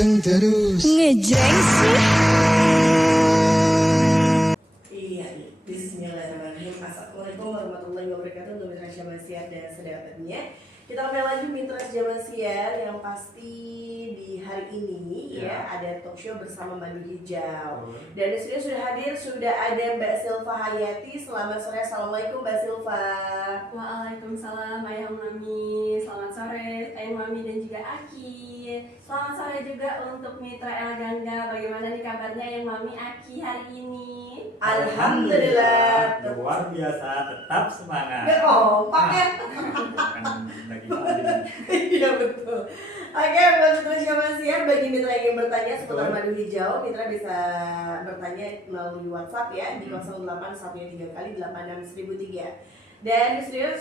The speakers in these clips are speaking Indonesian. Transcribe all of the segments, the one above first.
ganteng terus. Ngejreng sih. Iya, bismillahirrahmanirrahim. Assalamualaikum warahmatullahi wabarakatuh. Untuk Mitra Jaman Siar dan sahabatnya, kita kembali lagi Mitra Jaman Siar yang pasti di hari ini ya ada talk show bersama Madu Hijau. Dan di sini sudah ada Mbak Silva Hayati. Selamat sore. Assalamualaikum Mbak Silva. Waalaikumsalam Ayah Mami. Selamat sore Ayah Mami dan juga Aki. Selamat sore juga untuk Mitra El Gangga. Bagaimana nih kabarnya Ayah Mami, Aki hari ini? Alhamdulillah. Luar biasa, tetap semangat. Kompak ya. Iya betul. Oke, buat Mitra Jaman Siar, bagi Mitra yang ingin bertanya seputar Madu Hijau, Mitra bisa bertanya melalui WhatsApp ya di 0813 kali 86003. Dan di studio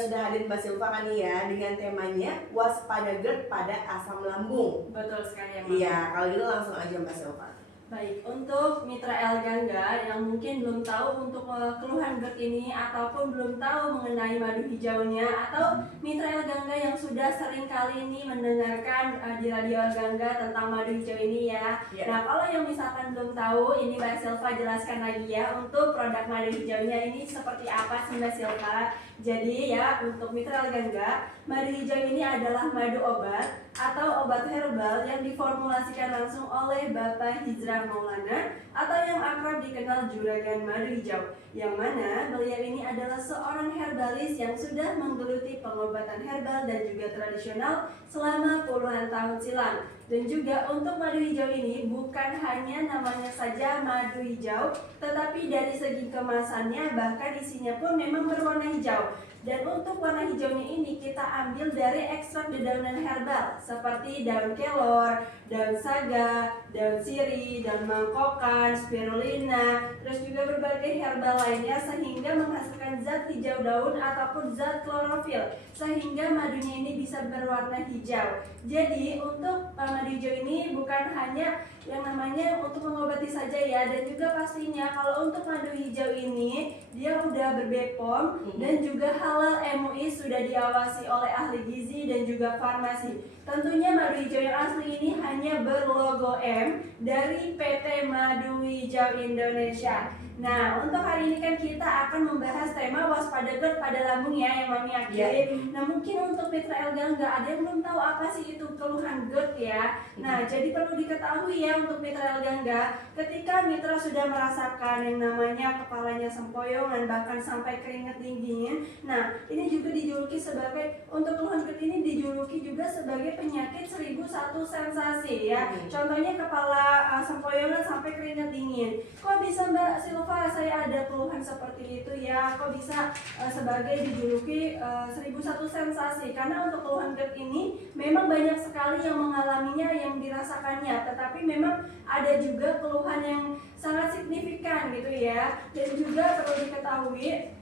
sudah hadir Mbak Silva kan ya dengan temanya waspada GERD pada asam lambung. Betul sekali ya Mami. Iya, kalau gitu langsung aja Mbak Silva. Baik, untuk Mitra El Gangga yang mungkin belum tahu untuk keluhan GERD ini ataupun belum tahu mengenai madu hijaunya, atau Mitra El Gangga yang sudah sering kali ini mendengarkan di Radio El Gangga tentang madu hijau ini ya. Nah, kalau yang misalkan belum tahu, ini Mbak Silva jelaskan lagi ya untuk produk madu hijaunya ini seperti apa sih Mbak Silva. Jadi ya, untuk Mitra El Gangga, madu hijau ini adalah madu obat atau obat herbal yang diformulasikan langsung oleh Bapak Hijrah Maulana atau yang akrab dikenal Juragan Madu Hijau, yang mana beliau ini adalah seorang herbalis yang sudah menggeluti pengobatan herbal dan juga tradisional selama puluhan tahun silam. Dan juga untuk madu hijau ini bukan hanya namanya saja madu hijau, tetapi dari segi kemasannya bahkan isinya pun memang berwarna hijau. Dan untuk warna hijaunya ini kita ambil dari ekstrak dedaunan herbal seperti daun kelor, daun saga, daun sirih, daun mangkokan, spirulina, terus juga berbagai herbal lainnya sehingga menghasilkan zat hijau daun ataupun zat klorofil sehingga madunya ini bisa berwarna hijau. Jadi untuk madu hijau ini bukan hanya yang namanya untuk mengobati saja ya, dan juga pastinya kalau untuk madu hijau ini dia udah ber-BPOM dan juga halal MUI, sudah diawasi oleh ahli gizi dan juga farmasi. Tentunya madu hijau yang asli ini hanya berlogo M dari PT Madu Hijau Indonesia. Nah, untuk hari ini kan kita akan membahas tema waspada GERD pada lambung ya, yang Mami Aki. Nah, mungkin untuk Mitra El Gangga ada yang belum tahu apa sih itu keluhan GERD ya. Nah, jadi perlu diketahui ya untuk Mitra El Gangga, ketika Mitra sudah merasakan yang namanya kepalanya sempoyongan bahkan sampai keringat dingin. Nah, ini juga dijuluki sebagai, untuk keluhan GERD ini dijuluki juga sebagai penyakit 1001 sensasi ya. Contohnya kepala sempoyongan sampai keringat dingin. Kok bisa Mbak Silva saya ada keluhan seperti itu ya? Kok bisa sebagai dijuluki 1001 sensasi? Karena untuk keluhan GERD ini memang banyak sekali yang mengalaminya, yang dirasakannya, tetapi memang ada juga keluhan yang sangat signifikan gitu ya. Dan juga perlu diketahui,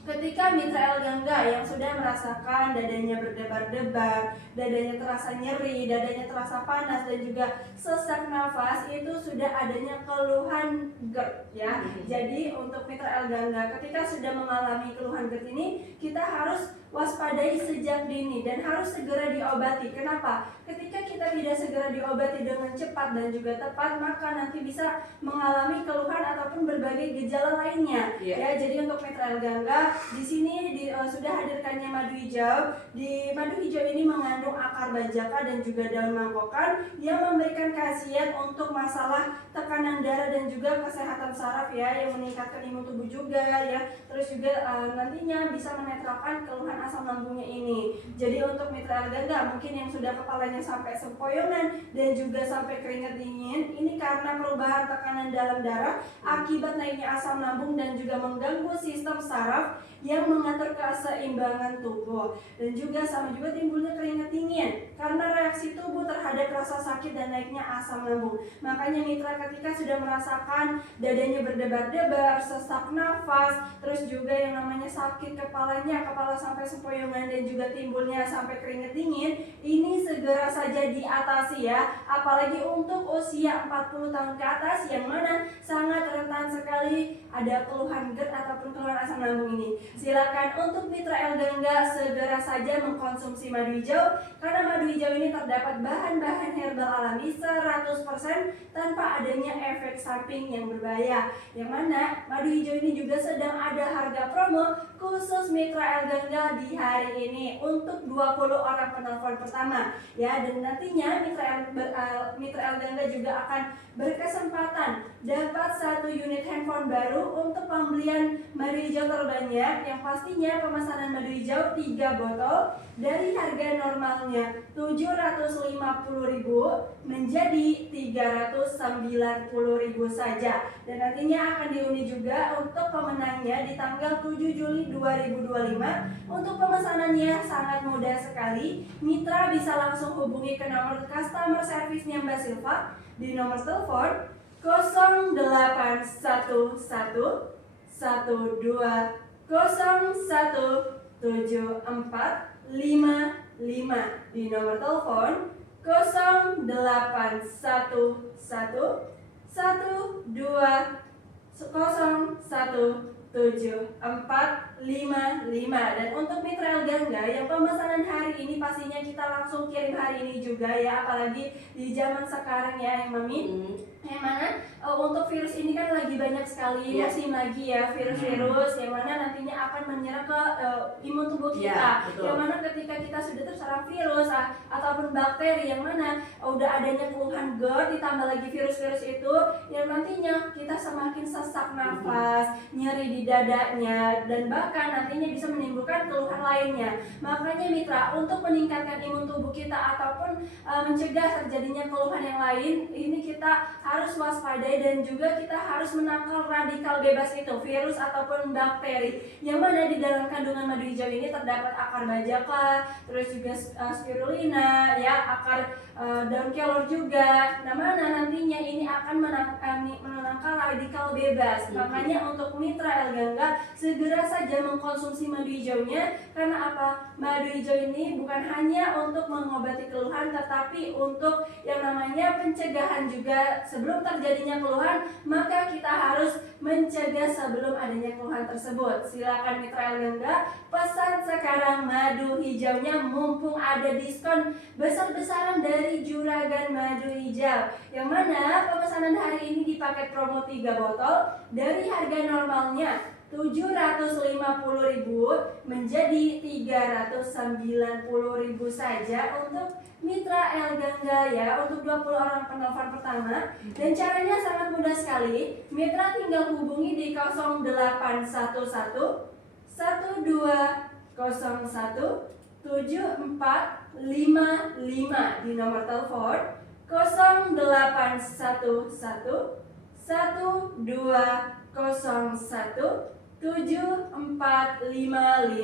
ketika Mitra El Gangga yang sudah merasakan dadanya berdebar-debar, dadanya terasa nyeri, dadanya terasa panas, dan juga sesak nafas, itu sudah adanya keluhan GERD ya. Jadi untuk Mitra El Gangga ketika sudah mengalami keluhan GERD ini, kita harus waspadai sejak dini dan harus segera diobati. Kenapa? Ketika kita tidak segera diobati dengan cepat dan juga tepat, maka nanti bisa mengalami keluhan ataupun berbagai gejala lainnya. Ya, jadi untuk Mitra El Gangga di sini sudah hadirkannya madu hijau. Di madu hijau ini mengandung akar bajaka dan juga daun mangkokan yang memberikan khasiat untuk masalah tekanan darah dan juga kesehatan saraf ya, yang meningkatkan imun tubuh juga ya. Terus juga nantinya bisa menetralkan keluhan asam lambungnya ini. Jadi untuk Mitra El Gangga mungkin yang sudah kepalanya sampai sempoyongan dan juga sampai keringat dingin, ini karena perubahan tekanan dalam darah akibat naiknya asam lambung dan juga mengganggu sistem saraf yang mengatur keseimbangan tubuh. Dan juga sama juga timbulnya keringat dingin karena reaksi tubuh terhadap rasa sakit dan naiknya asam lambung. Makanya Mitra ketika sudah merasakan dadanya berdebar-debar, sesak nafas, terus juga yang namanya sakit kepalanya, kepala sampai sempoyongan dan juga timbulnya sampai keringat dingin, ini segera segera saja diatasi ya. Apalagi untuk usia 40 tahun ke atas yang mana sangat rentan sekali ada keluhan GERD ataupun keluhan asam lambung ini. Silakan untuk Mitra El Gangga segera saja mengkonsumsi madu hijau karena madu hijau ini terdapat bahan-bahan herbal alami 100% tanpa adanya efek samping yang berbahaya. Yang mana madu hijau ini juga sedang ada harga promo khusus Mitra El Gangga di hari ini untuk 20 orang penelpon pertama ya, dan nantinya Mitra El Gangga juga akan berkesempatan dapat 1 unit handphone baru untuk pembelian madu hijau terbanyak yang pastinya pemesanan madu hijau 3 botol dari harga normalnya 750.000 menjadi 390.000 saja, dan nantinya akan diundi juga untuk pemenangnya di tanggal 7 Juli 2025. Untuk pemesanannya sangat mudah sekali. Mitra bisa langsung hubungi ke nomor customer service-nya Mbak Silva di nomor telepon 0811 12 017455 di nomor telepon 0811 12 017455. Dan untuk Mitra El Gangga yang pemesanan hari ini pastinya kita langsung kirim hari ini juga ya, apalagi di zaman sekarang ya yang Mami. Yang mana untuk virus ini kan lagi banyak sekali musim lagi ya, virus-virus yang mana nantinya akan menyerang ke imun tubuh kita. Yang mana ketika kita sudah terserang virus ataupun bakteri yang mana udah adanya keluhan GERD ditambah lagi virus-virus itu, yang nantinya kita semakin sesak nafas, nyeri di dadanya, dan bahkan nantinya bisa menimbulkan keluhan lainnya. Makanya Mitra, untuk meningkatkan imun tubuh kita ataupun mencegah terjadinya keluhan yang lain, ini kita harus waspadai dan juga kita harus menangkal radikal bebas itu, virus ataupun bakteri, yang mana di dalam kandungan madu hijau ini terdapat akar bajaka, terus juga spirulina, ya, akar daun kelor juga. Nah, mana nantinya ini akan menangkal radikal bebas. Makanya untuk Mitra El Gangga segera saja mengkonsumsi madu hijaunya, karena apa? Madu hijau ini bukan hanya untuk mengobati keluhan, tetapi untuk yang namanya pencegahan juga. Sebelum terjadinya keluhan, maka kita harus mencegah sebelum adanya keluhan tersebut. Silakan Mitra El Gangga pesan sekarang madu hijaunya mumpung ada diskon besar-besaran dari Juragan Madu Hijau, yang mana pemesanan hari ini di paket promo 3 botol dari harga normalnya 750.000 menjadi 390.000 saja untuk Mitra El Gangga ya, untuk 20 orang penelpon pertama. Dan caranya sangat mudah sekali. Mitra tinggal hubungi di 0811 1201 7455 di nomor telepon 0811 1201 7455.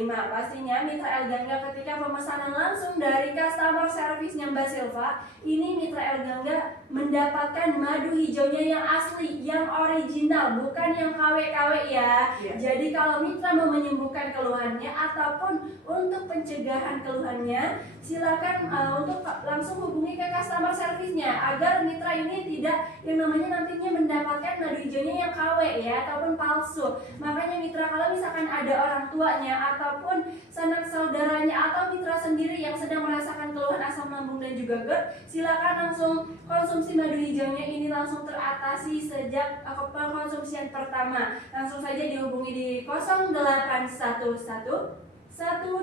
Pastinya Mitra El Gangga ketika pemesanan langsung dari customer service-nya Mbak Silva, ini Mitra El Gangga mendapatkan madu hijaunya yang asli, yang original, bukan yang KW-KW ya. Jadi kalau Mitra mau menyembuhkan keluhannya ataupun untuk pencegahan keluhannya, silakan untuk langsung hubungi ke customer service-nya agar Mitra ini tidak yang namanya nantinya mendapatkan madu hijaunya yang KW ya ataupun palsu. Makanya Mitra, kalau misalkan ada orang tuanya ataupun sanak saudaranya atau Mitra sendiri yang sedang merasakan keluhan asam lambung dan juga GERD, silakan langsung konsumsi madu hijaunya ini langsung teratasi sejak pengkonsumsian pertama. Langsung saja dihubungi di 0811 1201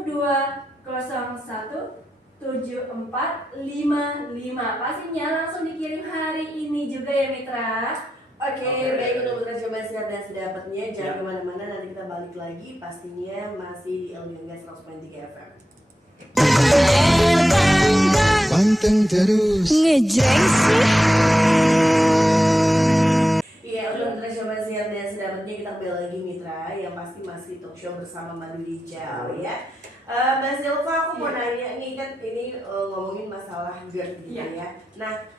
7455. Pastinya langsung dikirim hari ini juga ya Mitra. Oke, baik, untuk Mitra Coba Sehat dan Sedapatnya, jangan kemana-mana, nanti kita balik lagi pastinya masih di El Gangga 100.3 FM. Panteng terus ngejreng sih. Iya, untuk Mitra Coba Sehat dan Sedapatnya kita kembali lagi Mitra, yang pasti masih talk show bersama Madu Hijau ya. Mbak Silva, aku mau nanya nih, kan ini ngomongin masalah GERD gitu ya. Nah,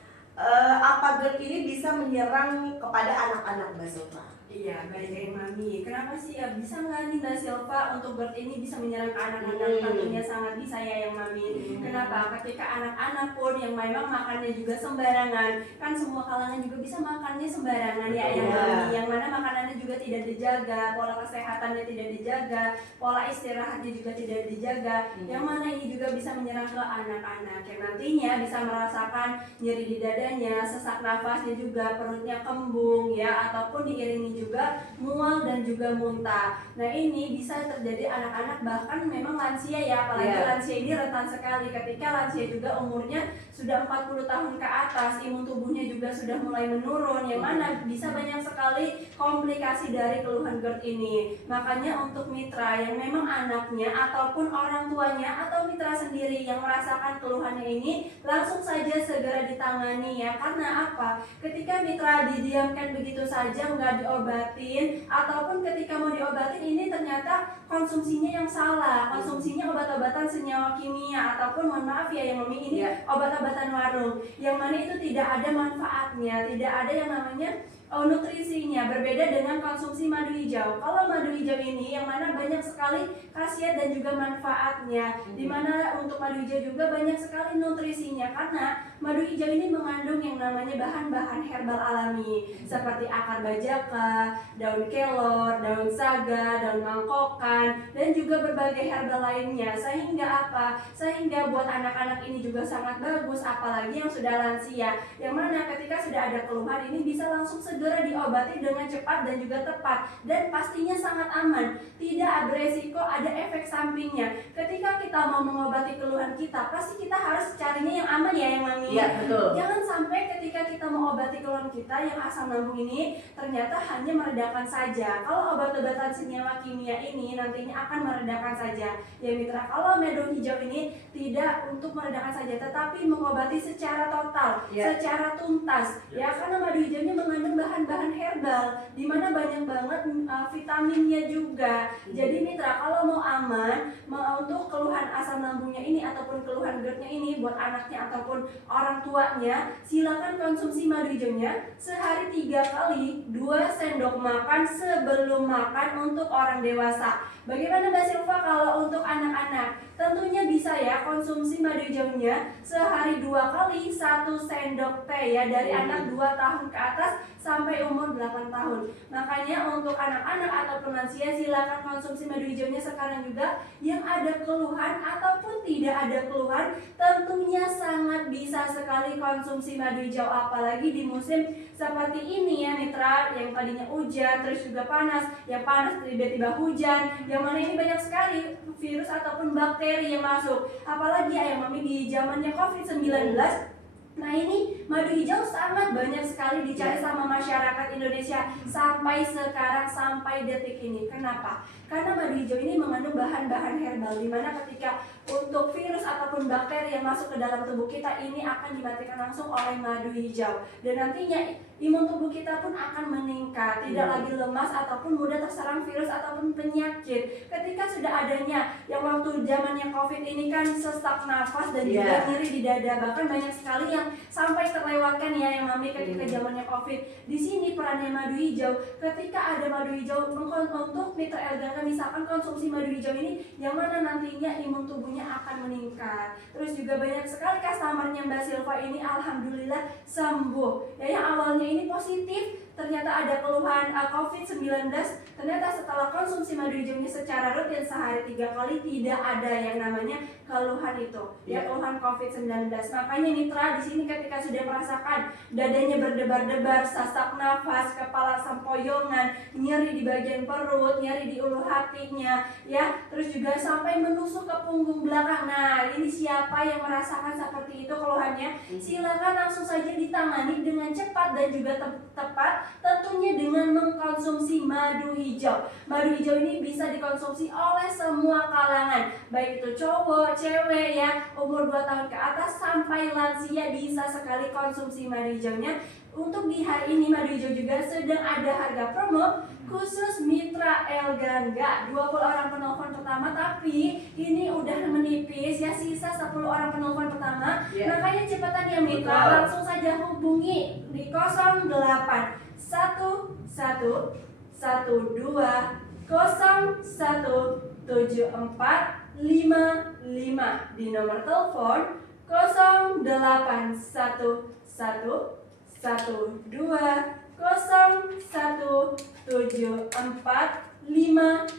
apa GERD ini bisa menyerang kepada anak-anak, Mbak Silva? Iya, baik dari Mami. Kenapa sih bisa nggak nih Mbak Silva untuk GERD ini bisa menyerang ke anak-anak? Tentunya sangat bisa ya yang Mami. Kenapa? Ketika anak-anak pun yang memang makannya juga sembarangan, kan semua kalangan juga bisa makannya sembarangan ya yang Mami. Yang mana makanannya juga tidak dijaga, pola kesehatannya tidak dijaga, pola istirahatnya juga tidak dijaga. Yang mana ini juga bisa menyerang ke anak-anak yang nantinya bisa merasakan nyeri di dadanya, sesak nafasnya juga, perutnya kembung ya, ataupun diiringi juga mual dan juga muntah. Nah ini bisa terjadi anak-anak bahkan memang lansia ya, apalagi lansia ini rentan sekali ketika lansia juga umurnya sudah 40 tahun ke atas, imun tubuhnya juga sudah mulai menurun, yang mana bisa banyak sekali komplikasi dari keluhan GERD ini. Makanya untuk mitra yang memang anaknya ataupun orang tuanya atau mitra sendiri yang merasakan keluhannya ini, langsung saja segera ditangani ya. Karena apa? Ketika mitra didiamkan begitu saja nggak diobatin, ataupun ketika mau diobatin ini ternyata konsumsinya yang salah, konsumsinya obat-obatan senyawa kimia, ataupun mohon maaf ya yang Mami ini obat-obatan warung, yang mana itu tidak ada manfaatnya, tidak ada yang namanya nutrisinya. Berbeda dengan konsumsi madu hijau. Kalau madu hijau ini yang mana banyak sekali khasiat dan juga manfaatnya, dimana untuk madu hijau juga banyak sekali nutrisinya, karena madu hijau ini mengandung yang namanya bahan-bahan herbal alami seperti akar bajaka, daun kelor, daun saga, daun mangkokan, dan juga berbagai herbal lainnya. Sehingga apa? Sehingga buat anak-anak ini juga sangat bagus, apalagi yang sudah lansia, yang mana ketika sudah ada keluhan ini bisa langsung segera diobati dengan cepat dan juga tepat, dan pastinya sangat aman, tidak beresiko ada efek sampingnya. Ketika kita mau mengobati keluhan kita, pasti kita harus carinya yang aman ya yang Mami. Iya, betul. Jangan sampai ketika kita mau obati keluhan kita yang asam lambung ini ternyata hanya meredakan saja. Kalau obat-obatan senyawa kimia ini nantinya akan meredakan saja ya mitra. Kalau madu hijau ini tidak untuk meredakan saja, tetapi mengobati secara total, secara tuntas ya, karena madu hijau ini mengandung bahan-bahan herbal di mana banyak banget vitaminnya juga. Jadi mitra, kalau mau aman untuk keluhan asam lambungnya ini ataupun keluhan GERD-nya ini buat anaknya ataupun orang tuanya, silakan konsumsi madu hijaunya sehari 3 kali 2 sendok makan sebelum makan untuk orang dewasa. Bagaimana Mbak Silva kalau untuk anak-anak? Tentunya bisa ya konsumsi madu hijaunya sehari 2 kali 1 sendok teh ya, dari anak 2 tahun ke atas sampai umur 8 tahun. Makanya untuk anak-anak ataupun lansia silakan konsumsi madu hijaunya sekarang juga. Yang ada keluhan ataupun tidak ada keluhan, tentunya sangat bisa sekali konsumsi madu hijau, apalagi di musim seperti ini ya mitra, yang tadinya hujan terus juga panas, yang panas tiba-tiba hujan, yang mana ini banyak sekali virus ataupun bakteri yang masuk, apalagi ya Mami di zamannya COVID-19. Nah ini madu hijau sangat banyak sekali dicari sama masyarakat Indonesia sampai sekarang, sampai detik ini. Kenapa? Karena madu hijau ini mengandung bahan-bahan herbal, dimana ketika untuk virus ataupun bakteri yang masuk ke dalam tubuh kita ini akan dimatikan langsung oleh madu hijau. Dan nantinya imun tubuh kita pun akan meningkat, tidak lagi lemas ataupun mudah terserang virus ataupun penyakit. Ketika sudah adanya yang waktu zamannya COVID ini kan sesak nafas dan juga nyeri di dada, bahkan banyak sekali yang sampai terlewatkan ya yang Mami ketika zamannya COVID. Di sini perannya madu hijau. Ketika ada madu hijau untuk mitra Elganga, misalkan konsumsi madu hijau ini, yang mana nantinya imun tubuhnya akan meningkat. Terus juga banyak sekali customernya Mbak Silva ini alhamdulillah sembuh. Ya yang awalnya ini positif, ternyata ada keluhan COVID-19, ternyata setelah konsumsi madu hijaunya secara rutin sehari 3 kali tidak ada yang namanya keluhan itu, ya keluhan COVID-19. Makanya mitra di sini ketika sudah merasakan dadanya berdebar-debar, sesak nafas, kepala sempoyongan, nyeri di bagian perut, nyeri di ulu hatinya, ya, terus juga sampai menusuk ke punggung belakang. Nah, ini siapa yang merasakan seperti itu keluhannya? Silakan langsung saja ditangani dengan cepat dan juga tepat, tentunya dengan mengkonsumsi madu hijau. Madu hijau ini bisa dikonsumsi oleh semua kalangan, baik itu cowok, cewek ya, umur 2 tahun ke atas sampai lansia bisa sekali konsumsi madu hijaunya. Untuk di hari ini madu hijau juga sedang ada harga promo khusus mitra Elganga, 20 orang penelpon pertama, tapi ini udah menipis ya, sisa 10 orang penelpon pertama. Makanya cepetan ya mitra, langsung saja hubungi di 08 11 11 di nomor telepon 0812017455.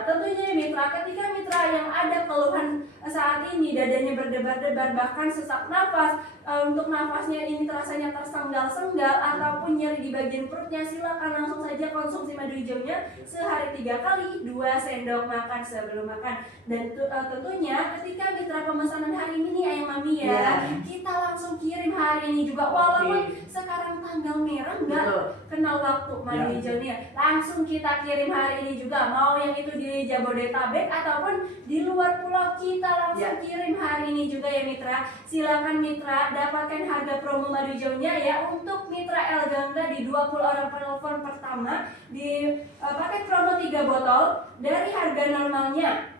Tentunya mitra, ketika mitra yang ada keluhan saat ini dadanya berdebar-debar bahkan sesak nafas, untuk nafasnya ini terasanya tersenggal-senggal ataupun nyeri di bagian perutnya, silakan langsung saja konsumsi madu hijaunya sehari 3 kali, 2 sendok makan sebelum makan. Dan tentunya ketika mitra pemesanan hari ini nih Ayang Mami ya, kita langsung kirim hari ini juga walaupun sekarang tanggal merah nggak kenal waktu madu hijaunya, langsung kita kirim hari ini juga, mau yang itu di Jabodetabek ataupun di luar pulau kita langsung kirim hari ini juga ya mitra. Silakan mitra dapatkan harga promo madu hijaunya ya untuk mitra El Gangga di 20 orang penelpon pertama di paket promo 3 botol dari harga normalnya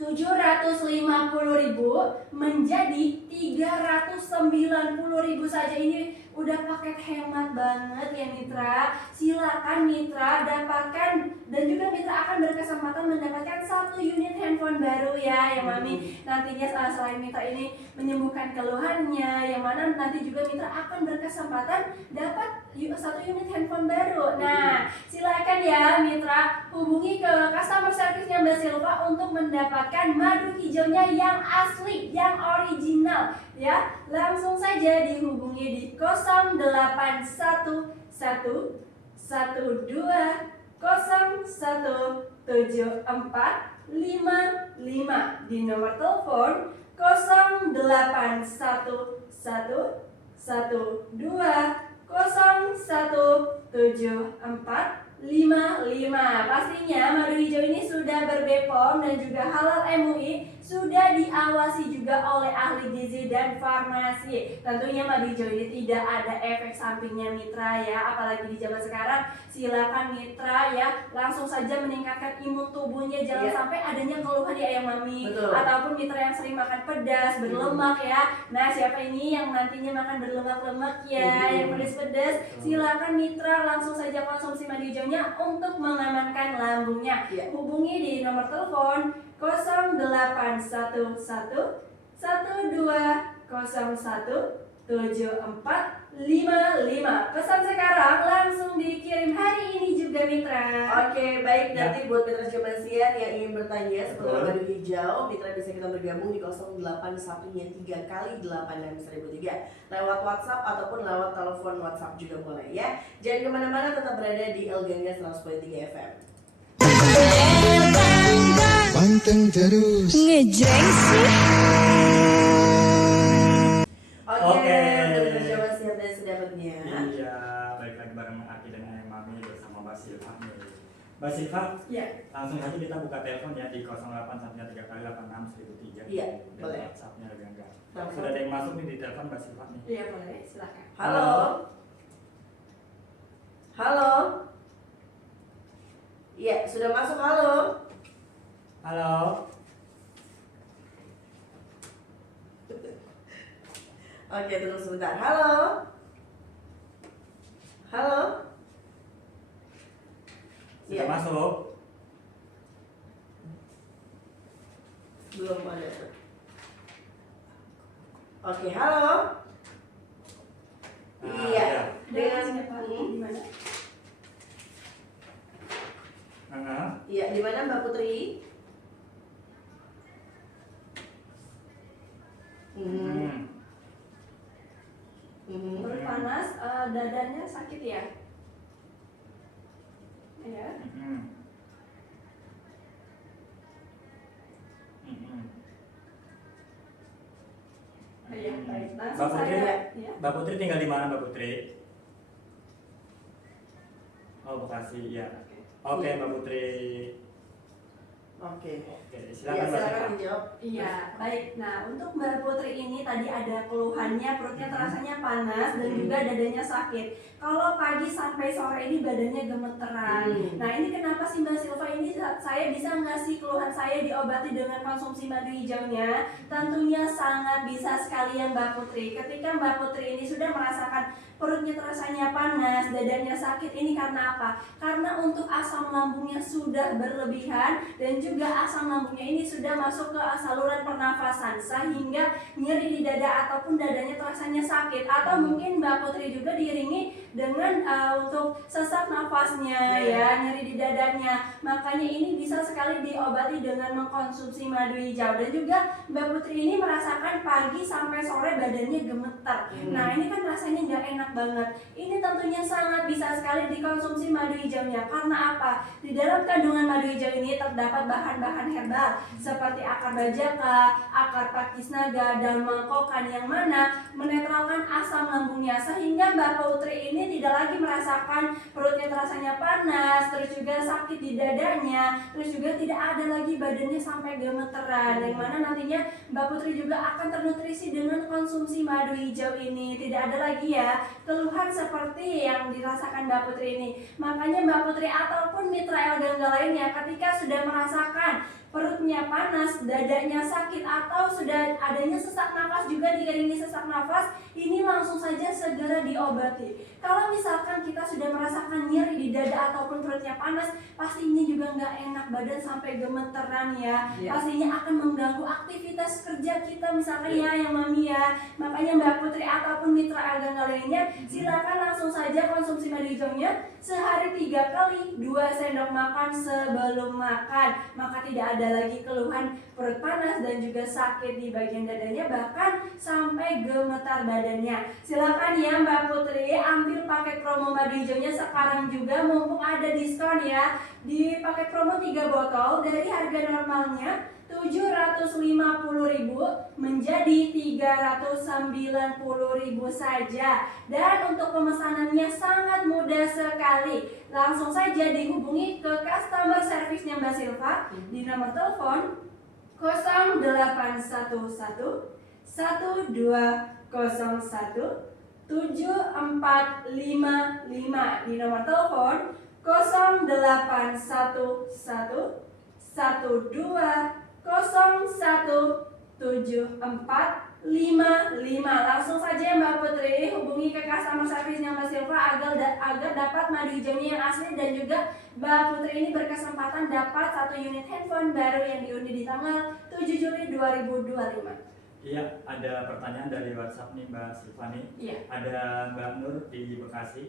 750.000 menjadi 390.000 saja. Ini udah paket hemat banget ya mitra. Silakan mitra dapatkan, dan juga mitra akan berkesempatan mendapatkan 1 unit handphone baru ya yang Mami. Nantinya selain mitra ini menyembuhkan keluhannya, yang mana nanti juga mitra akan berkesempatan dapat 1 unit handphone baru. Nah, silakan ya mitra hubungi ke customer service-nya Mbak Silva untuk mendapatkan madu hijaunya yang asli, yang original ya. Langsung saja dihubungi di 0811-112-017455 di nomor telepon 0811-112-017455. Pastinya madu hijau ini sudah ber-BPOM dan juga halal MUI, sudah diawasi juga oleh ahli gizi dan farmasi. Tentunya madu hijau ini tidak ada efek sampingnya mitra ya, apalagi di zaman sekarang. Silakan mitra ya langsung saja meningkatkan imun tubuhnya, jangan sampai adanya keluhan di Ayang Mami. Ataupun mitra yang sering makan pedas, berlemak ya. Nah, siapa ini yang nantinya makan berlemak-lemak ya, yang pedas-pedas, silakan mitra langsung saja konsumsi madu hijaunya untuk mengamankan lambungnya. Hubungi di nomor telepon 0811-112-017455. Pesan sekarang langsung dikirim hari ini juga mitra. Oke, baik. Nanti buat mitra Jaman Siang yang ingin bertanya seputar madu hijau, mitra bisa kita bergabung di 0813 kali 86.003 lewat WhatsApp ataupun lewat telepon WhatsApp juga boleh ya. Jangan kemana-mana, tetap berada di El Gangga 100.3 FM. Panteng terus. Ngejreng sih. Oke, mitra Jaman Siang dan sedapat-nya. Iya, balik lagi bareng Aki dan Ayang Mami bersama Mbak Silva nih. Mbak Silva, langsung aja kita buka telepon ya di 0813 kali 86.003. Iya, dan boleh. WhatsApp-nya enggak. Sudah ada yang masuk nih di telepon Mbak Silva nih. Iya boleh, silakan. Halo. Halo. Iya, sudah masuk. Halo. Halo. Oke, tunggu sebentar. Halo. Halo. Sudah masuk. Belum ada. Oke, halo. Iya. Dengan siapa? Di mana? Iya, di mana Mbak Putri? Perut panas, dadanya sakit ya? Iya. Iya, baik. Langsung Mbak Putri, saya. Mbak Putri tinggal di mana Mbak Putri? Oh, Bekasi, ya. Oke, Mbak Putri. Oke. Oke, Iya, silakan Mbak silakan Siva. dijawab. Iya, baik. Nah, untuk Mbak Putri ini tadi ada keluhannya, perutnya terasanya panas dan juga dadanya sakit. Kalau pagi sampai sore ini badannya gemeteran. Nah, ini kenapa sih Mbak Silva ini saya bisa nggak sih keluhan saya diobati dengan konsumsi madu hijaunya? Tentunya sangat bisa sekali ya Mbak Putri. Ketika Mbak Putri ini sudah merasakan perutnya terasanya panas, dadanya sakit, ini karena apa? Karena untuk asam lambungnya sudah berlebihan dan juga asam lambungnya ini sudah masuk ke saluran pernafasan sehingga nyeri di dada ataupun dadanya terasanya sakit, atau mungkin Mbak Putri juga diiringi dengan untuk sesak nafasnya ya, nyeri di dadanya. Makanya ini bisa sekali diobati dengan mengkonsumsi madu hijau. Dan juga Mbak Putri ini merasakan pagi sampai sore badannya gemetar. Nah, ini kan rasanya nggak enak banget. Ini tentunya sangat bisa sekali dikonsumsi madu hijaunya. Karena apa? Di dalam kandungan madu hijau ini terdapat bahan-bahan herbal seperti akar bajaka, akar pakis naga, dan mangkokan yang mana menetralkan asam lambungnya sehingga Mbak Putri ini tidak lagi merasakan perutnya terasanya panas, terus juga sakit di dadanya, terus juga tidak ada lagi badannya sampai gemeteran. Yang mana nantinya Mbak Putri juga akan ternutrisi dengan konsumsi madu hijau ini. Tidak ada lagi ya keluhan seperti yang dirasakan Mbak Putri ini. Makanya Mbak Putri ataupun mitra Elgangga lainnya ketika sudah merasakan perutnya panas, dadanya sakit, atau sudah adanya sesak nafas juga diiringi sesak nafas, ini langsung saja segera diobati. Kalau misalkan kita sudah merasakan nyeri di dada ataupun perutnya panas, pastinya juga nggak enak badan sampai gemeteran ya. Pastinya akan mengganggu aktivitas kerja kita misalkan ya yang mami ya. Makanya Mbak Putri ataupun mitra Elgangga lainnya silakan langsung saja konsumsi madu hijaunya sehari 3 kali, 2 sendok makan sebelum makan. Maka tidak ada lagi keluhan perut panas dan juga sakit di bagian dadanya, bahkan sampai gemetar badannya. Silakan ya Mbak Putri ambil paket promo madu hijaunya sekarang juga mumpung ada diskon ya. Di paket promo 3 botol dari harga normalnya 750.000 menjadi 390.000 saja. Dan untuk pemesanannya sangat mudah sekali. Langsung saja dihubungi ke customer service-nya Mbak Silva di nomor telepon 0811 1201 7455, di nomor telepon 0811 12017455. Langsung saja Mbak Putri hubungi ke customer service-nya Mbak Silva agar dapat madu hijaunya yang asli, dan juga Mbak Putri ini berkesempatan dapat 1 unit handphone baru yang diundi di tanggal 7 Juli 2025. Iya, ada pertanyaan dari WhatsApp nih Mbak Silvani. Iya. Ada Mbak Nur di Bekasi.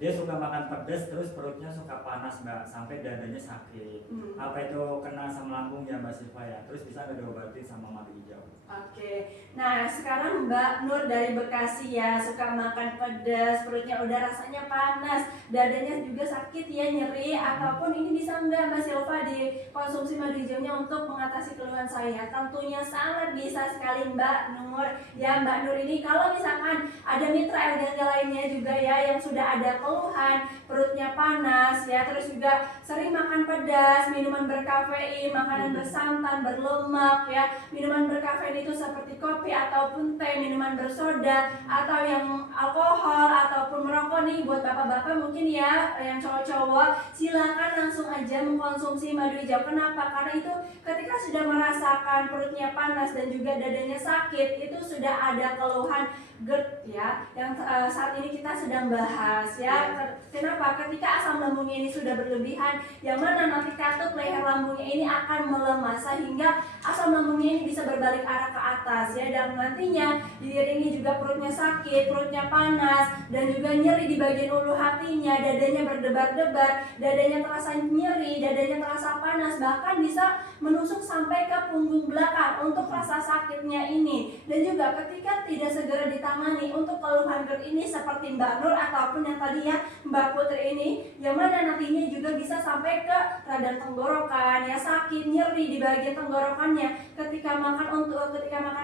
Dia suka makan pedas, terus perutnya suka panas Mbak, sampai dadanya sakit. Apa itu kena asam lambung ya Mbak Silva ya? Terus bisa nggak diobati sama madu hijau? Oke, nah sekarang Mbak Nur dari Bekasi ya, suka makan pedas, perutnya udah rasanya panas, dadanya juga sakit ya, nyeri, ataupun ini bisa nggak Mbak Silva dikonsumsi madu hijaunya untuk mengatasi keluhan saya? Tentunya sangat bisa sekali Mbak Nur ya. Mbak Nur ini kalau misalkan ada mitra Elgangga lainnya juga ya yang sudah ada keluhan perutnya panas ya, terus juga sering makan pedas, minuman berkafein, makanan bersantan, berlemak ya, minuman berkafein itu seperti kopi ataupun teh, minuman bersoda atau yang alkohol ataupun merokok nih, buat bapak-bapak mungkin ya yang cowok-cowok silakan langsung aja mengkonsumsi madu hijau. Kenapa? Karena itu ketika sudah merasakan perutnya panas dan juga dadanya sakit, itu sudah ada keluhan GERD ya, yang saat ini kita sedang bahas ya. Kenapa? Ketika asam lambungnya ini sudah berlebihan, yang mana nanti katup leher lambungnya ini akan melemah sehingga asam lambungnya ini bisa berbalik arah ke atas ya, dan nantinya diiringi juga perutnya sakit, perutnya panas, dan juga nyeri di bagian ulu hatinya, dadanya berdebar-debar, dadanya terasa nyeri, dadanya terasa panas, bahkan bisa menusuk sampai ke punggung belakang untuk rasa sakitnya ini. Dan juga ketika tidak segera ditangani untuk keluhan GERD ini seperti Mbak Nur ataupun yang tadi ya Mbak Putri ini, yang mana nantinya juga bisa sampai ke radang tenggorokan ya, sakit nyeri di bagian tenggorokannya. Ketika makan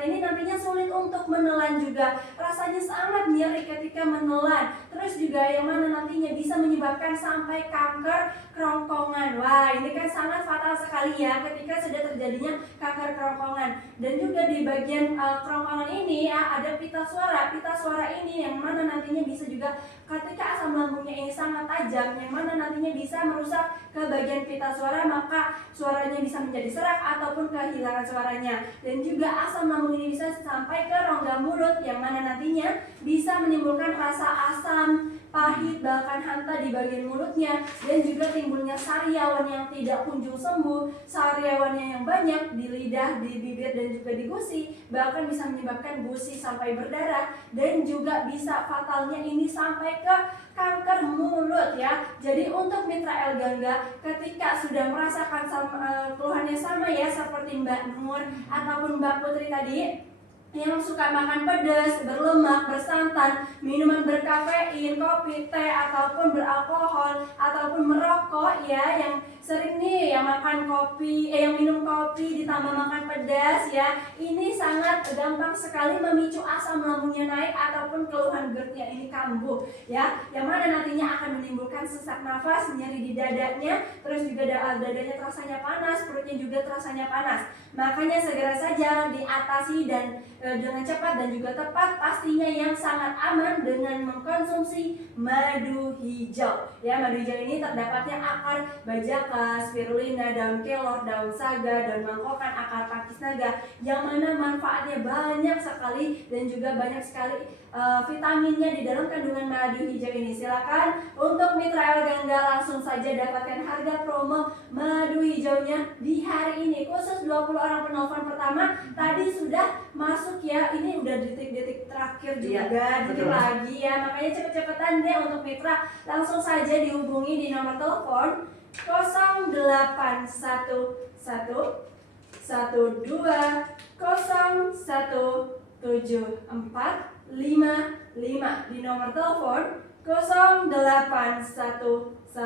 ini nantinya sulit untuk menelan juga, rasanya sangat nyeri ketika menelan. terus juga yang mana nantinya bisa menyebabkan sampai kanker kerongkongan. Wah, ini kan sangat fatal sekali ya ketika sudah terjadinya kanker kerongkongan. Dan juga di bagian kerongkongan ini ya ada pita suara. Pita suara ini yang mana nantinya bisa juga ketika asam lambungnya ini sangat tajam, yang mana nantinya bisa merusak ke bagian pita suara, maka suaranya bisa menjadi serak ataupun kehilangan suaranya. Dan juga asam lambung ini bisa sampai ke rongga mulut, yang mana nantinya bisa menimbulkan rasa asam, pahit, bahkan hanta di bagian mulutnya. Dan juga timbulnya sariawan yang tidak kunjung sembuh, sariawannya yang banyak di lidah, di bibir, dan juga di gusi, bahkan bisa menyebabkan gusi sampai berdarah. Dan juga bisa fatalnya ini sampai ke kanker mulut ya. Jadi untuk mitra El Gangga, ketika sudah merasakan keluhannya sama ya seperti Mbak Nur ataupun Mbak Putri tadi, yang suka makan pedas, berlemak, bersantan, minuman berkafein, kopi, teh, ataupun beralkohol, ataupun merokok ya, yang sering nih yang makan kopi, yang minum kopi ditambah makan pedas ya, ini sangat gampang sekali memicu asam lambungnya naik ataupun keluhan GERD-nya ini kambuh ya, yang mana nantinya akan menimbulkan sesak nafas, nyeri di dadanya, terus juga dadanya terasanya panas, perutnya juga terasanya panas. Makanya segera saja diatasi dan dengan cepat dan juga tepat, pastinya yang sangat aman dengan mengkonsumsi madu hijau. Ya, madu hijau ini terdapatnya akar bajaka, spirulina, daun kelor, daun saga, daun mangkokan, akar pakis naga, yang mana manfaatnya banyak sekali dan juga banyak sekali vitaminnya di dalam kandungan madu hijau ini. Silakan untuk mitra El Gangga langsung saja dapatkan harga promo madu hijaunya di hari ini, khusus 20 orang penelpon pertama. Tadi sudah masuk ya, ini udah detik-detik terakhir juga, detik lagi ya, makanya cepet-cepetan deh untuk mitra, langsung saja dihubungi di nomor telepon 0811 12 0174 55 di nomor telepon 0811 12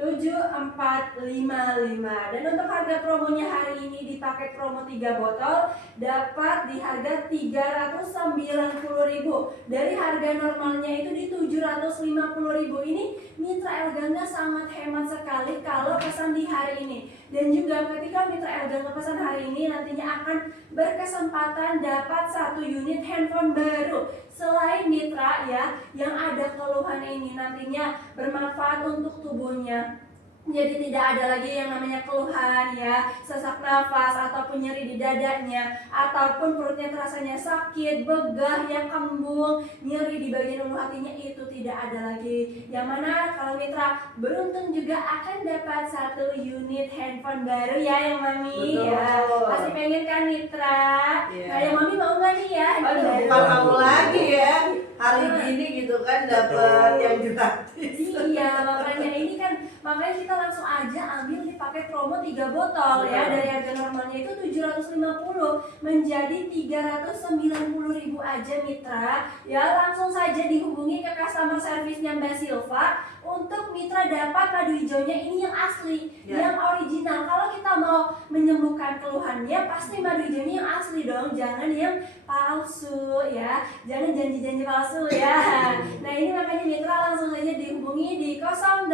7455. Dan untuk harga promonya hari ini di paket promo 3 botol dapat di harga 390.000. Dari harga normalnya itu di 750.000. Ini mitra El Gangga sangat hemat sekali kalau pesan di hari ini. Dan juga ketika mitra El Gangga pesan hari ini, nantinya akan berkesempatan dapat 1 unit handphone baru. Selain mitra ya yang ada keluhan ini nantinya bermanfaat untuk tubuhnya, jadi tidak ada lagi yang namanya keluhan ya, sesak nafas ataupun nyeri di dadanya, ataupun perutnya terasanya sakit, begah, yang kembung, nyeri di bagian ulu hatinya, itu tidak ada lagi. Yang mana kalau mitra beruntung juga akan dapat 1 unit handphone baru ya yang mami. Betul. Ya, pasti pengen kan mitra? Nah yang mami mau nggak nih ya? Aduh, bukan mau lagi ya, hari gini gitu kan dapat yang gratis. Iya, makanya kita langsung aja ambil di paket promo 3 botol ya. Dari harga normalnya itu 750 menjadi 390.000 aja mitra. Ya, langsung saja dihubungi ke customer service-nya Mbak Silva untuk mitra dapat madu hijaunya ini yang asli, yang original. Kalau kita mau menyembuhkan keluhannya, pasti madu hijaunya yang asli dong, jangan yang palsu ya, jangan janji-janji palsu ya. Nah ini makanya mitra langsung saja dihubungi di 0811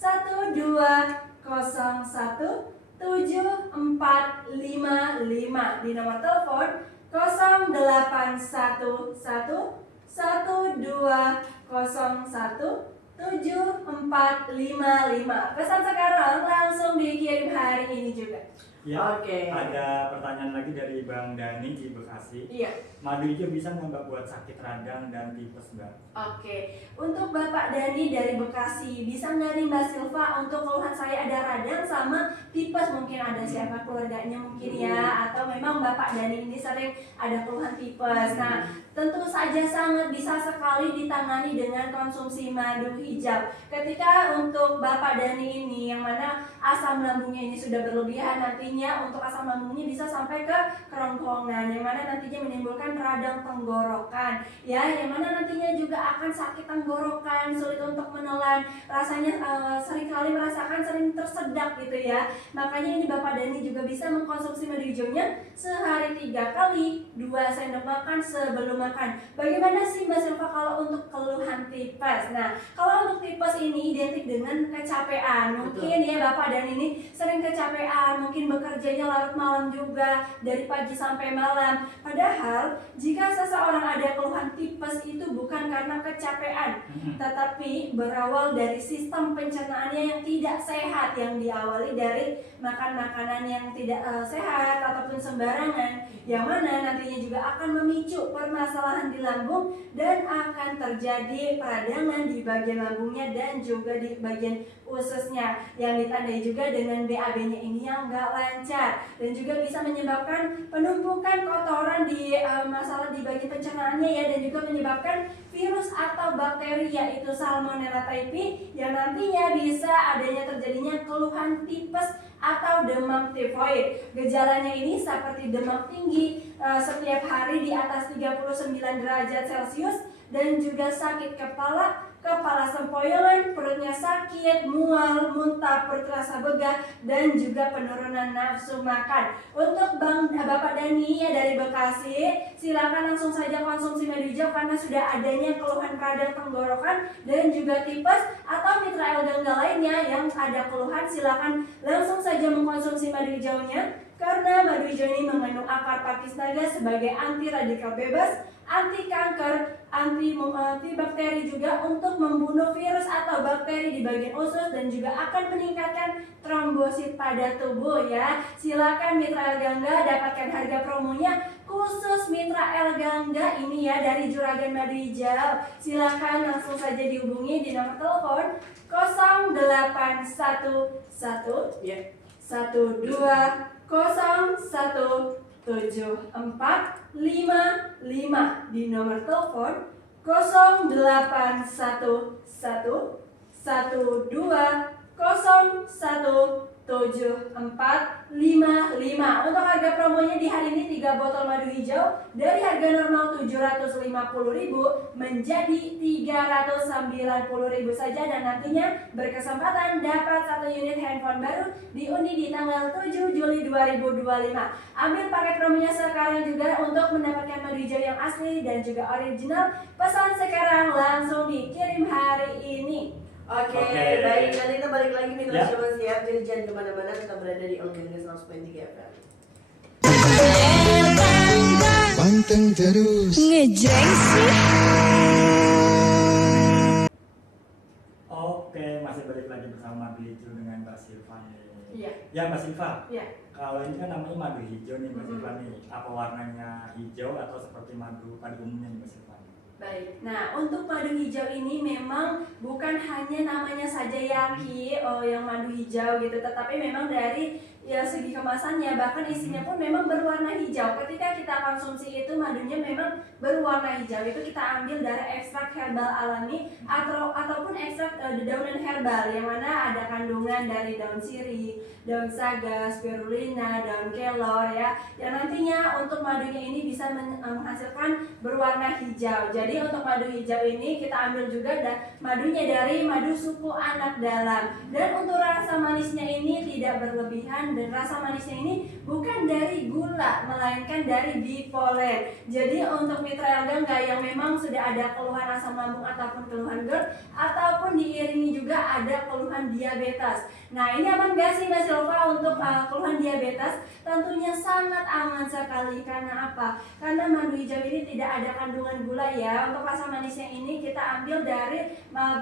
1201 7455 di nomor telepon 0811 12017455. Pesan sekarang langsung dikirim hari ini juga. Ya, Oke. ada pertanyaan lagi dari Bang Dani di Bekasi. Iya. Madu hijau bisa nggak Mbak buat sakit radang dan tipes Mbak? Oke, untuk Bapak Dani dari Bekasi, bisa nggak nih Mbak Silva untuk keluhan saya ada radang sama tipes, mungkin ada siapa keluarganya mungkin ya, atau memang Bapak Dani ini sering ada keluhan tipes. Nah, tentu saja sangat bisa sekali ditangani dengan konsumsi madu hijau. Ketika untuk Bapak Dani ini yang mana asam lambungnya ini sudah berlebihan, nanti nantinya untuk asam lambungnya bisa sampai ke kerongkongan, yang mana nantinya menimbulkan radang tenggorokan, ya, yang mana nantinya juga akan sakit tenggorokan, sulit untuk menelan, rasanya seringkali merasakan sering tersedak gitu ya. Makanya ini Bapak Dani juga bisa mengkonsumsi madu hijaunya sehari 3 kali, 2 sendok makan sebelum makan. Bagaimana sih Mbak Silva kalau untuk keluhan tipes? Nah, kalau untuk tipes ini identik dengan kecapean. Mungkin ya Bapak dan ini sering kecapean, mungkin bekerjanya larut malam juga, dari pagi sampai malam. Padahal jika seseorang ada keluhan tipes itu bukan karena kecapean, tetapi berawal dari sistem pencernaannya yang tidak sehat, yang diawali dari makan makanan yang tidak sehat ataupun sembarangan, yang mana nantinya juga akan memicu permasalahan di lambung dan akan terjadi peradangan di bagian lambungnya dan juga di bagian ususnya, yang ditandai juga dengan BAB-nya ini yang nggak lancar, dan juga bisa menyebabkan penumpukan kotoran di masalah di bagian pencernaannya ya, dan juga menyebabkan virus atau bakteri yaitu Salmonella typhi, yang nantinya bisa adanya terjadinya keluhan tipes atau demam tifoid. Gejalanya ini seperti demam tinggi setiap hari di atas 39 derajat Celcius, dan juga sakit kepala, kepala sempoyongan, perutnya sakit, mual, muntah, perut rasa begah, dan juga penurunan nafsu makan. Untuk Bapak Dani ya dari Bekasi, silakan langsung saja konsumsi madu hijau karena sudah adanya keluhan radang tenggorokan dan juga tipes, atau mitra L gangga lainnya yang ada keluhan, silakan langsung saja mengkonsumsi madu hijaunya karena madu hijau ini mengandung akar pakis naga sebagai anti radikal bebas, anti kanker, anti bakteri juga untuk membunuh virus atau bakteri di bagian usus, dan juga akan meningkatkan trombosit pada tubuh ya. Silakan mitra L gangga dapatkan harga promonya khusus mitra L gangga ini ya dari Juragan Madu Hijau. Silakan langsung saja dihubungi di nomor telepon 0811 Ya. 12017455 di nomor telepon 081112017455. Untuk harga promonya di hari ini 3 botol madu hijau dari harga normal 750.000 menjadi 390.000 saja, dan nantinya berkesempatan dapat 1 unit handphone baru diundi di tanggal 7 Juli 2025. Ambil paket promonya sekarang juga untuk mendapatkan madu hijau yang asli dan juga original. Pesan sekarang langsung dikirim hari ini. Oke, baik. Nanti kita balik lagi mitra Jaman Siap. Jadi jangan kemana-mana, kita berada di Alganga 100.3 FM. Panteng terus. Ngejreng sih. Oke, masih balik lagi bersama madu hijau dengan Mbak Silva nih. Iya. Ya Mbak Silva. Iya. Kalau ini kan namanya madu hijau nih Mbak Silva nih. Apa warnanya hijau atau seperti madu pada umumnya nih Mbak Silva? Baik, nah untuk madu hijau ini memang bukan hanya namanya saja ya Ki, yang madu hijau gitu, tetapi memang dari ya segi kemasannya, bahkan isinya pun memang berwarna hijau. Ketika kita konsumsi itu madunya memang berwarna hijau, itu kita ambil dari ekstrak herbal alami ataupun ekstrak dedaunan herbal, yang mana ada kandungan dari daun sirih, daun saga, spirulina, daun kelor ya, yang nantinya untuk madunya ini bisa menghasilkan berwarna hijau. Jadi untuk madu hijau ini kita ambil juga madunya dari madu suku anak dalam, dan untuk rasa manisnya ini tidak berlebihan, dan rasa manisnya ini bukan dari gula melainkan dari bipolen. Jadi untuk mitra L gangga yang memang sudah ada keluhan asam lambung ataupun keluhan GERD ataupun diiringi juga ada keluhan diabetes. Nah ini aman gak sih Mbak Silva untuk keluhan diabetes? Tentunya sangat aman sekali. Karena apa? Karena madu hijau ini tidak ada kandungan gula ya. Untuk rasa manisnya ini kita ambil dari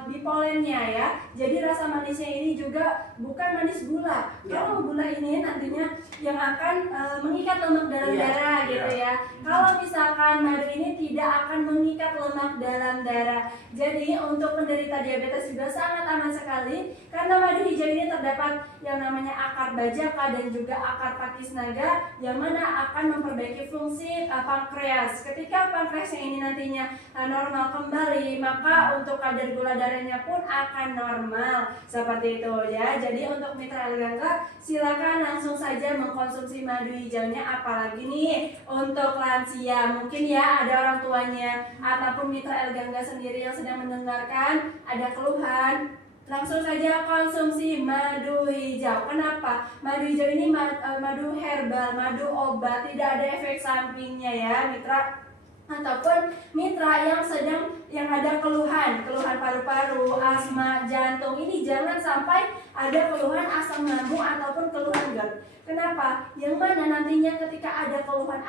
bipolennya ya. Jadi rasa manisnya ini juga bukan manis gula. Kalau gula ini nantinya yang akan mengikat lemak dalam darah gitu ya. Kalau misalkan madu ini tidak akan mengikat lemak dalam darah. Jadi untuk penderita diabetes juga sangat aman sekali karena madu hijau ini terdapat yang namanya akar bajaka dan juga akar pakis naga yang mana akan memperbaiki fungsi pankreas. Ketika pankreasnya ini nantinya normal kembali, maka untuk kadar gula darahnya pun akan normal seperti itu ya. Jadi untuk mitra Elgangga silakan langsung saja mengkonsumsi madu hijaunya, apalagi nih untuk lansia, mungkin ya ada orang tuanya ataupun mitra Elgangga sendiri yang sedang mendengarkan ada keluhan, langsung saja konsumsi madu hijau. Kenapa? Madu hijau ini madu herbal, madu obat, tidak ada efek sampingnya ya mitra. Ataupun mitra yang ada keluhan paru-paru, asma, jantung, ini jangan sampai ada keluhan asam lambung ataupun keluhan GERD. Kenapa? Yang mana nantinya ketika ada keluhan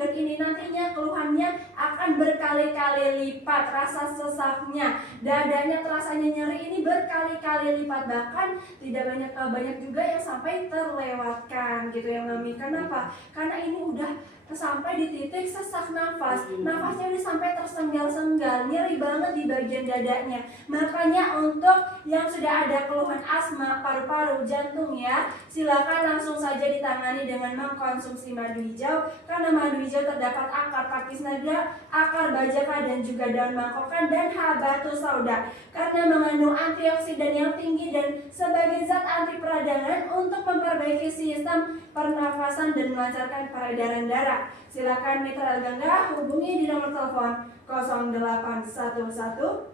GERD ini nantinya keluhannya akan berkali-kali lipat, rasa sesaknya, dadanya terasanya nyeri ini berkali-kali lipat, bahkan tidak banyak juga yang sampai terlewatkan gitu yang Mami. Kenapa? Karena ini udah sampai di titik sesak nafasnya udah sampai tersenggal-senggal, nyeri banget di bagian dadanya. Makanya untuk yang sudah ada keluhan asma, paru-paru, jantung ya, silakan langsung saja ditangani dengan mengkonsumsi madu hijau karena madu hijau terdapat akar pakis naga, akar bajaka dan juga daun mangkokan dan habatus sauda karena mengandung antioksidan yang tinggi dan sebagai zat anti peradangan untuk memperbaiki sistem pernafasan dan melancarkan peredaran darah. Silakan mitra Elgangga hubungi di nomor telepon 0811 1201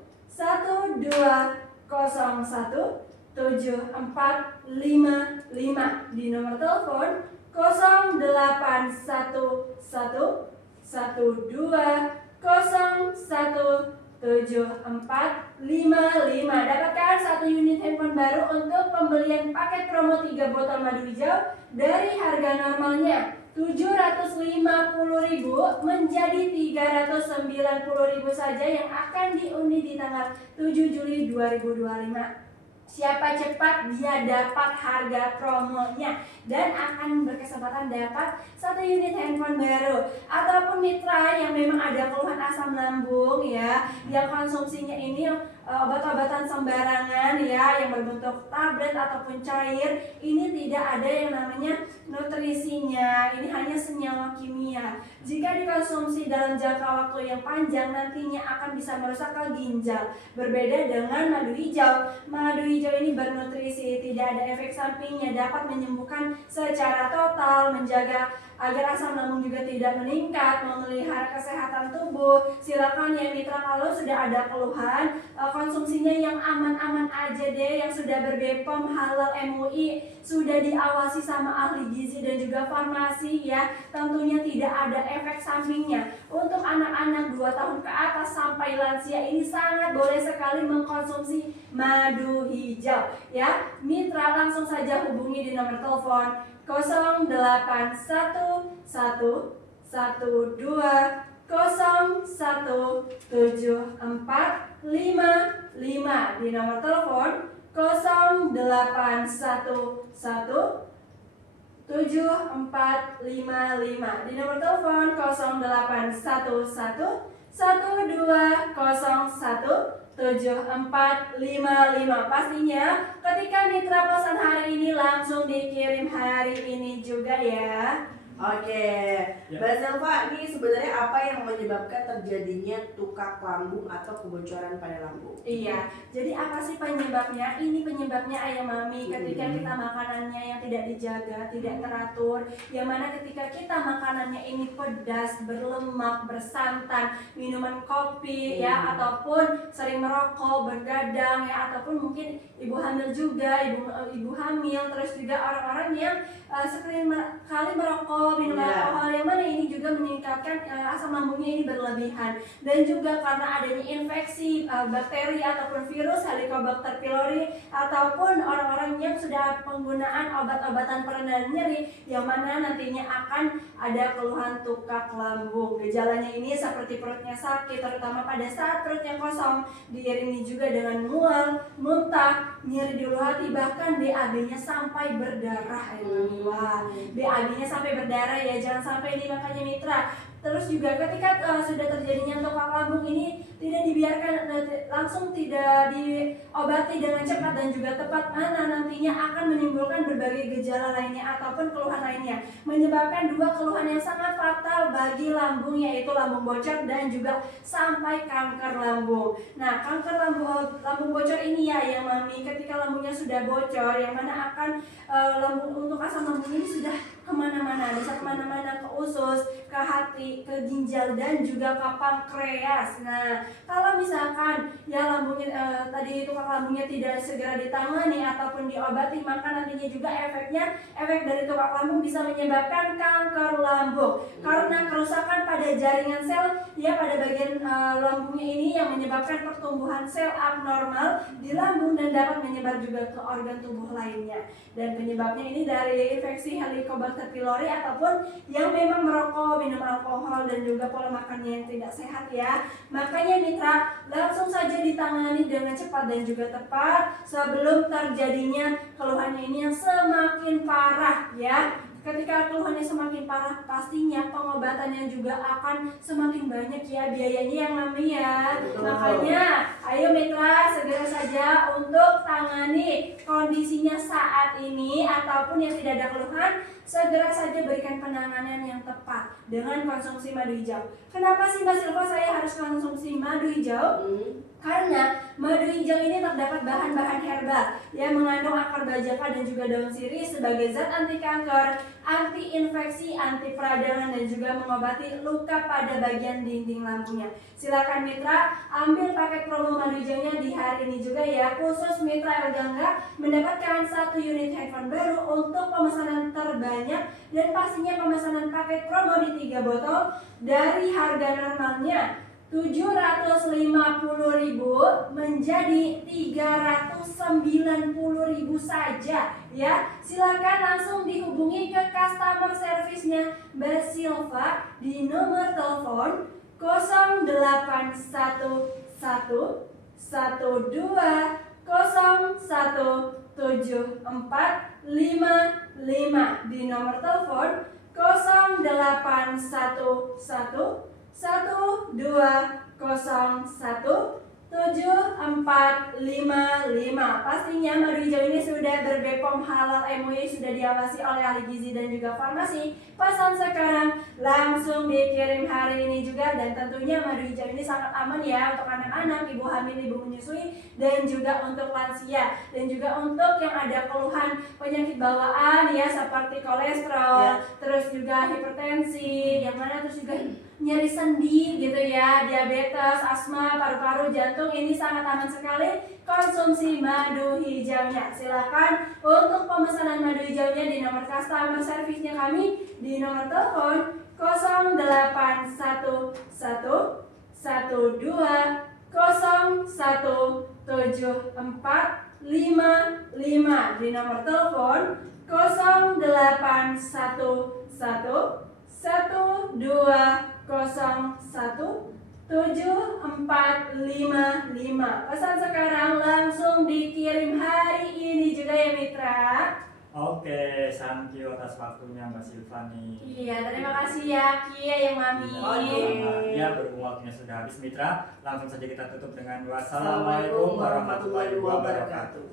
7455 di nomor telepon 0811 12017455. Dapatkan 1 unit handphone baru untuk pembelian paket promo 3 botol madu hijau dari harga normalnya Rp750.000 menjadi Rp390.000 saja yang akan diundi di tanggal 7 Juli 2025. Siapa cepat dia dapat harga promonya dan akan berkesempatan dapat 1 unit handphone baru. Ataupun mitra yang memang ada keluhan asam lambung ya, yang konsumsinya ini obat-obatan sembarangan ya, yang berbentuk tablet ataupun cair, ini tidak ada yang namanya nutrisinya, ini hanya senyawa kimia. Jika dikonsumsi dalam jangka waktu yang panjang nantinya akan bisa merusak ke ginjal. Berbeda dengan madu hijau. Madu hijau ini bernutrisi, tidak ada efek sampingnya, dapat menyembuhkan secara total, menjaga agar asam lambung juga tidak meningkat, memelihara kesehatan tubuh. Silakan ya mitra, kalau sudah ada keluhan, konsumsinya yang aman-aman aja deh, yang sudah ber-BPOM halal MUI, sudah diawasi sama ahli gizi dan juga farmasi ya. Tentunya tidak ada efek sampingnya. Untuk anak-anak 2 tahun ke atas sampai lansia ini sangat boleh sekali mengkonsumsi madu hijau ya. Mitra langsung saja hubungi di nomor telepon 0811-1201-7455 di nomor telepon 0811-7455 di nomor telepon 0811-1201-7455. Pastinya ketika mitra pesan hari ini langsung dikirim hari ini juga ya. Oke, Mbak Zelva, ini sebenarnya apa yang menyebabkan terjadinya tukak lambung atau kebocoran pada lambung? Iya, jadi apa sih penyebabnya? Ini penyebabnya ayam mami ketika kita makanannya yang tidak dijaga, tidak teratur, yang mana ketika kita makanannya ini pedas, berlemak, bersantan, minuman kopi ya, ataupun sering merokok, bergadang ya, ataupun mungkin ibu hamil juga, ibu hamil, terus juga orang-orang yang sering kali merokok, minum alkohol, yang mana ini juga meningkatkan asam lambungnya ini berlebihan. Dan juga karena adanya infeksi bakteri ataupun virus Helicobacter pylori, ataupun orang-orang yang sudah penggunaan obat-obatan perendah nyeri, yang mana nantinya akan ada keluhan tukak lambung. Gejalanya ini seperti perutnya sakit, terutama pada saat perutnya kosong, diiringi juga dengan mual, muntah, nyeri di ulu hati, bahkan BAB-nya sampai berdarah. Wah, BAB-nya sampai berdarah ya, jangan sampai ini. Makanya mitra Mitra. Terus juga ketika sudah terjadinya tokak lambung ini tidak dibiarkan langsung tidak diobati dengan cepat dan juga tepat, mana nantinya akan menimbulkan berbagai gejala lainnya ataupun keluhan lainnya, menyebabkan dua keluhan yang sangat fatal bagi lambung, yaitu lambung bocor dan juga sampai kanker lambung. Nah, kanker lambung bocor ini ya yang Mami, ketika lambungnya sudah bocor, yang mana akan untuk asam lambung ini sudah kemana-mana, bisa kemana-mana, ke usus, ke hati, ke ginjal dan juga ke pankreas. Nah, kalau misalkan ya lambungnya tadi tukak lambungnya tidak segera ditangani ataupun diobati, maka nantinya juga efek dari tukak lambung bisa menyebabkan kanker lambung karena kerusakan pada jaringan sel ya pada bagian lambungnya ini yang menyebabkan pertumbuhan sel abnormal di lambung dan dapat menyebar juga ke organ tubuh lainnya. Dan penyebabnya ini dari infeksi Helicobacter pylori ataupun yang memang merokok, minum alkohol dan juga pola makannya yang tidak sehat ya. Makanya Mitra, langsung saja ditangani dengan cepat dan juga tepat sebelum terjadinya keluhannya ini yang semakin parah ya. Ketika keluhannya semakin parah, pastinya pengobatannya juga akan semakin banyak ya biayanya yang namanya. Makanya ayo Mitra, segera saja untuk tangani kondisinya saat ini ataupun yang tidak ada keluhan, segera saja berikan penanganan yang tepat dengan konsumsi madu hijau. Kenapa sih Mbak Silva saya harus konsumsi madu hijau? Karena madu hijau ini terdapat bahan-bahan herbal yang mengandung akar bajaka dan juga daun sirih sebagai zat anti kanker, anti infeksi, anti peradangan dan juga mengobati luka pada bagian dinding lambungnya. Silakan Mitra ambil paket promo madu hijaunya di hari ini juga ya. Khusus Mitra Elgangga mendapatkan 1 unit handphone baru untuk pemesanan terbanyak dan pastinya pemesanan paket promo di 3 botol dari harga normalnya 750.000 menjadi 390.000 saja ya. Silakan langsung dihubungi ke customer service-nya Mbak Silva di nomor telepon 0811 12 017455 di nomor telepon 0811 12017455. Pastinya madu hijau ini sudah berbepom halal MUI, sudah diawasi oleh ahli gizi dan juga farmasi. Pesan sekarang langsung dikirim hari ini juga, dan tentunya madu hijau ini sangat aman ya untuk anak-anak, ibu hamil, ibu menyusui, dan juga untuk lansia, dan juga untuk yang ada keluhan penyakit bawaan ya seperti kolesterol, terus juga hipertensi, yang mana terus juga nyeri sendi gitu ya, diabetes, asma, paru-paru, jantung, ini sangat aman sekali konsumsi madu hijaunya. Silakan untuk pemesanan madu hijaunya di nomor customer service-nya kami di nomor telepon 0811 12 017455 di nomor telepon 0811 12017455. Pesan sekarang langsung dikirim hari ini juga ya Mitra. Oke, thank you atas waktunya Mbak Silvani. Iya, terima kasih ya Kia yang Mami. Ya, berhubung waktunya sudah habis Mitra, langsung saja kita tutup dengan wassalamualaikum warahmatullahi wabarakatuh.